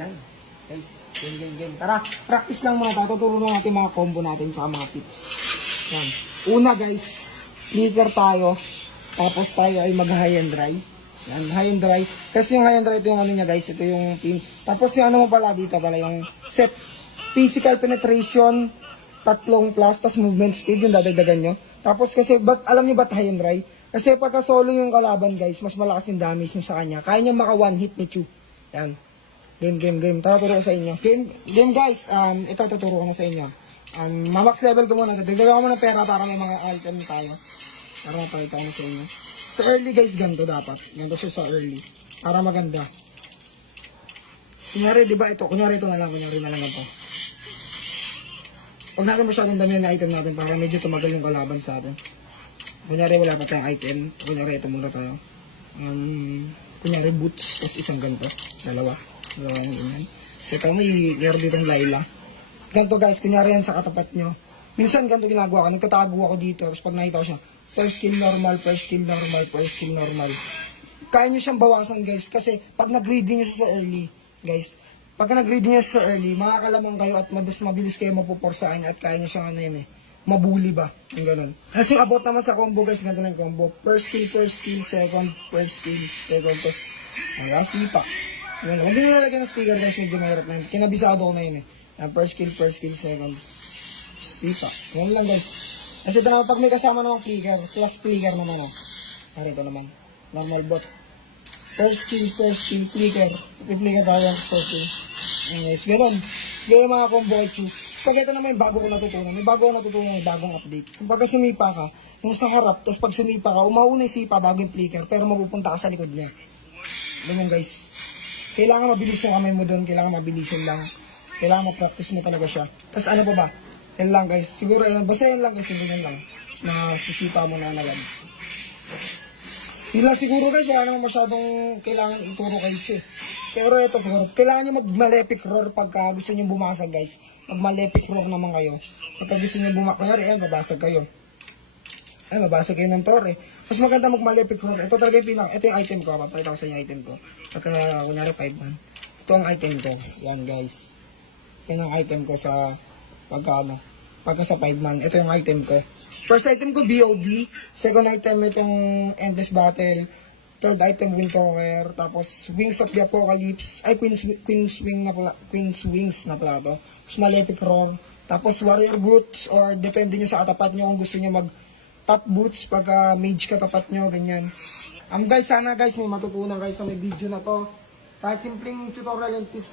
Yan. Guys, game. Tara, practice lang muna tayo. Tuturo na natin mga combo natin tsaka mga tips. Yan. Una guys, flicker tayo. Tapos tayo ay mag high and dry. Yan, high and dry. Kasi yung high and dry, ito yung ano niya guys. Ito yung pin. Tapos yung ano mo pala dito pala, yung set. Physical penetration, 3 plus, tapos movement speed, yung dadagdagan nyo. Tapos kasi, alam nyo ba't high and dry? Kasi pagka solo yung kalaban guys, mas malakas yung damage nyo sa kanya. Kaya niya maka one hit ni Chu. Yan. Game. Tara, turo ko sa inyo. Game guys, ito tuturo ko na sa inyo. Mamax level ko muna. Dagdagan ko muna pera para may mga item tayo. Para mapakita ko na sa inyo. Sa early guys, ganito dapat. Ganito siya sa early. Para maganda. Kunyari, di ba ito? Kunyari ito na lang. Kunyari na lang ito. Huwag natin masyadong dami na item natin para medyo tumagal yung kalaban sa atin. Kunyari wala pa tayong item. Kunyari ito muna tayo. Kunyari boots. Tapos isang ganito. Dalawa yung ganyan. So ito may meron ditong Layla. Ganito guys, kunyari yan sa katapat nyo. Minsan ganito ginagawa ko. Nagtatago ako dito. Tapos pag nakita ko siya, first skill normal. Kaya nyo siyang bawasan guys. Kasi pag nag-ready nyo siya sa early, guys, pag nag-ready nyo siya sa early, makakalamang kayo at mabilis kayo mapuporsaan at kaya nyo siyang ano yun mabuli ba? Yung ganun. Kasi about naman sa combo guys, ganito lang combo. First skill, second, first first. Last sipa. Huwag din nalagyan ng sticker guys, medyo mahirap na yun. Kinabisado ko na yun first skill, second. Sipa. Yan lang guys. Kasi ito naman, pag may kasama namang flicker, plus flicker naman Narito naman. Normal bot. First skill, flicker. Flicker tayo ang first skill. Yan guys, ganun. Ganyan mga combo Chu. Pag ito naman yung bago ko natutunan. May bagong update. Kung pagka sumipa ka, yung sa harap, tapos pag sumipa ka, umauna yung sipa bago yung flicker, pero mapupunta ka sa likod niya. Ganun guys. Kailangan mabilis yung kamay mo doon, kailangan mabilisin lang. Kailangan ma-practice mo talaga siya. Tapos ano pa ba? Yan lang guys. Siguro yan, basta yan lang guys, yan lang. Na sisipa mo na agad. Yun lang siguro guys, wala naman masyadong kailangan ituro kay Che. Pero ito siguro, kailangan nyo mag-malefic roar pagka gusto nyo bumasag guys. Mag-malefic roar naman kayo. Pagka gusto nyo bumasag, kunyari yan, babasag kayo. Ay, mabasag kayo ng tore. Mas maganda mag-malefic roar. Ito talaga yung ito yung item ko. Papakita ko sa inyo item ko. Pagka, kunyari 5 man. Ito ang item ko. Yan guys. Yan ang item ko sa pagka sa 5 man. Ito yung item ko. First item ko, BOD. Second item, itong Endless Battle. Third item, Windtalker. Tapos, Wings of the Apocalypse. Ay, Queen's Wings na pala to. Tapos, Malefic Roar. Tapos, Warrior Boots. Or, depende nyo sa katapat nyo kung gusto nyo top boots pagka mage katapat nyo. Ganyan. Guys, sana guys, may matutunan guys sa may video na to. Kahit simpleng tutorial yung tips